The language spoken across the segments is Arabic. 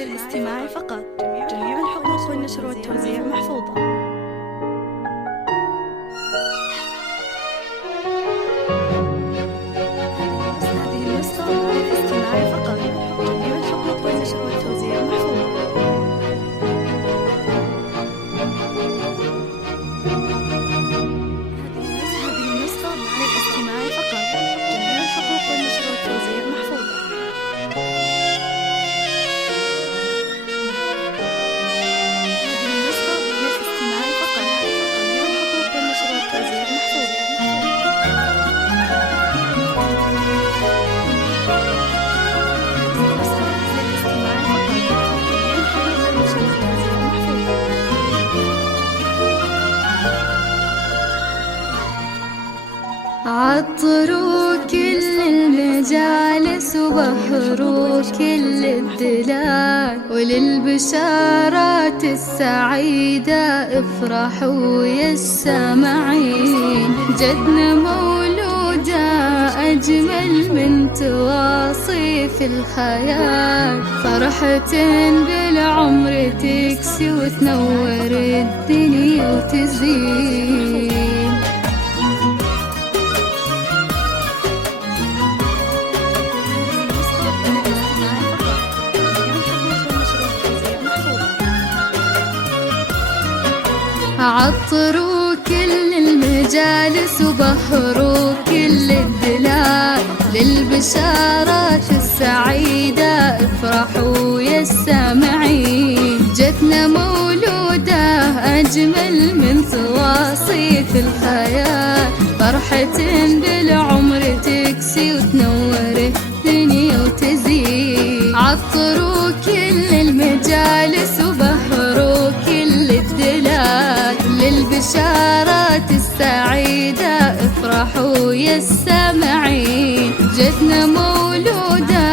للاستماع فقط. جميع الحقوق والنشر والتوزيع محفوظة. هذه النسخة للاستماع فقط. جميع الحقوق والنشر والتوزيع محفوظة. هذه النسخة للاستماع فقط. جميع الحقوق والنشر والتوزيع محفوظة. عطروا كل المجالس وبهروا كل الدلال، وللبشارات السعيدة افرحوا يا السامعين. جدنا مولودة أجمل من تواصيف الخيال، فرحة بالعمر تكسي وتنور الدنيا وتزين. عطروا كل المجالس وبهروا كل الدلال، للبشارات السعيدة افرحوا يا السامعين. جتنا مولودة أجمل من تواصيف الخيال، فرحة بالعمر تكسي وتنور الدنيا وتزين. عطروا كل المجالس وبهروا كل الدلال، للبشارات السعيدة افرحوا يا السامعين. جتنا مولودة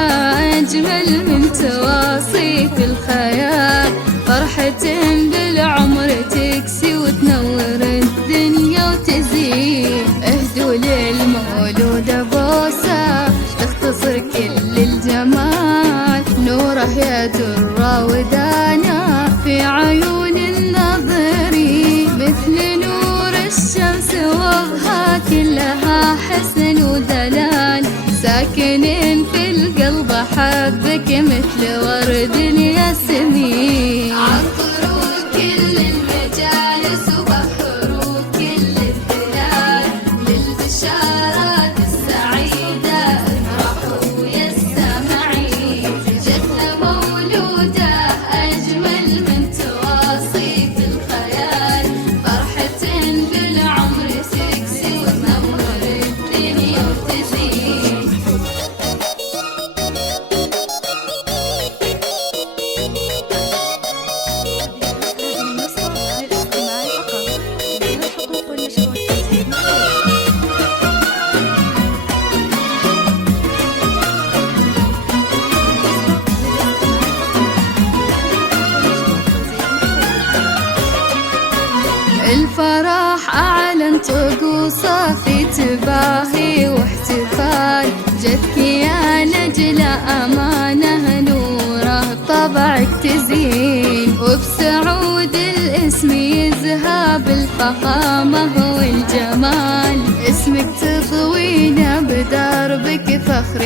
أجمل من تواصيف الخيال، فرحة بالعمر تكسي وتنور الدنيا وتزين. اهدوا للمولودة بوسة تختصر كل الجمال، نوره يا درة ودانا في عيون الناظرين، مثل نور الشمس وضحى كلها حسن ودلال. ساكنين في القلب حبك مثل ورد الياسمين. عطروا كل المجالس وبهروا كل الدلال، للبشارات السعيدة افرحوا يا السامعين. جتنا مولودة أجمل من تواصيف الخيال، فرحة بالعمر تكسي وتنور الدنيا وتزين. الفرح أعلن طقوسه في تباهي واحتفال، جتك يا نجلة أمانة نوره طبعك تزين. وبسعود الاسم يزهى بالفخامة والجمال، اسمك تضوينا بدربك فخر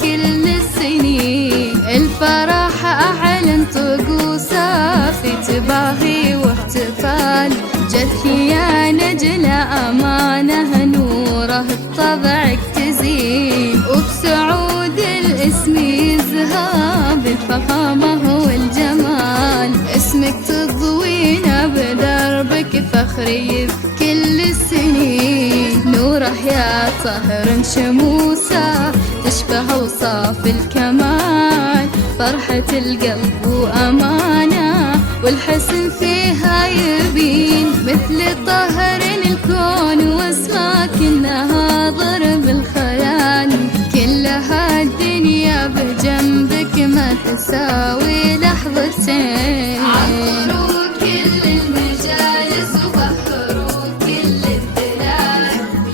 بكل السنين. الفرح أعلن طقوسه في تباهي واحتفال، جتك يا نجلة أمانة نوره طبعك تزين. وبسعود الاسم يزهى بالفخامة والجمال، اسمك تضوينا بدربك فخري بكل السنين. نوره يا طهر شموسة تشبه أوصاف الكمال، فرحة القلب وأمانة والحسن فيها يبين، مثل طهر الكون واسماك إنها ضرب الخيال. كلها الدنيا بجنبك ما تساوي لحظتين. عطروا كل المجالس وبهروا كل الدلال،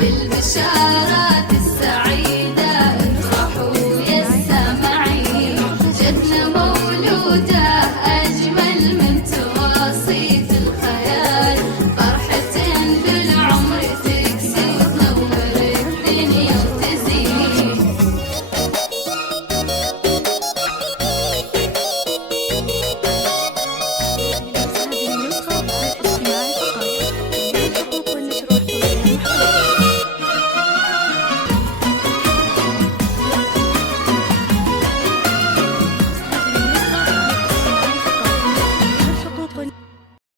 للبشارات السعيدة افرحوا يا السامعين. جتنا مولودة بسيطة